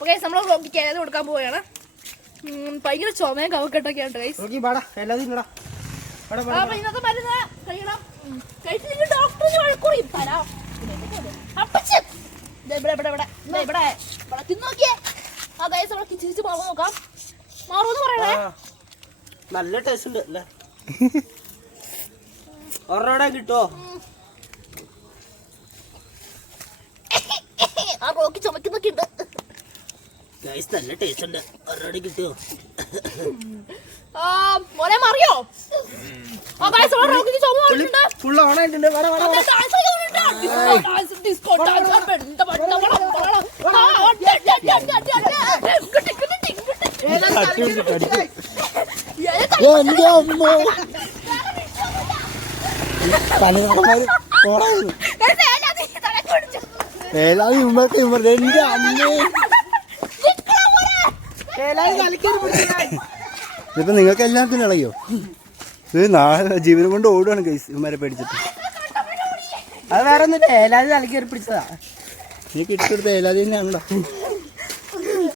അപ്പൊ ഗൈസ് നമ്മൾ റോക്കിക്ക് ഏത് കൊടുക്കാൻ പോവുകയാണ്. ഭയങ്കര ചുമയും കവക്കെട്ടൊക്കെയാണ് ഗൈസ്. അപ്പൊ ഇന്നത്തെ മരുന്ന് കഴിക്കണം. കഴിച്ചില്ലെങ്കിൽ ഡോക്ടറിന് വഴക്കുറയും തരാം. തിന്നോക്കിയേ. ആ ഗൈസ് നമ്മളെ കിച്ചിരിച്ച് മാറും നോക്കാം. മാറുമെന്ന് പറയണേ. നല്ല ടേസ്റ്റ് ഉണ്ട് അല്ലേ? ഒരെണ്ണം കിട്ടുമോ? ആ റോക്കി ചുമക്കുന്നൊക്കെ ഉണ്ട്. നല്ല ടേസ്റ്റ് ഉണ്ട്. ഒരെണ്ണം കിട്ടുമോ? മോനെ മറിയോ? ആ ഗൈസ് നമ്മളെ റോക്കിക്ക് ചുമ വന്നിട്ടുണ്ട്. ഫുൾ ഓൺ ആയിട്ടുണ്ട്. ഇപ്പൊ നിങ്ങൾക്ക് എല്ലാത്തിനും ഇളകിയോ? ഇത് നാളെ ജീവനം കൊണ്ട് ഓടുകയാണ് ഗൈസ് ഇവന്മാരെ പേടിച്ചിട്ട്. അത് വേറെ ഒന്നുമില്ല, ഏലാതി തലക്കേറി പിടിച്ചതാ. നീ കിട്ടിയെടുത്ത ഏലാതി തന്നെയാണല്ലോ.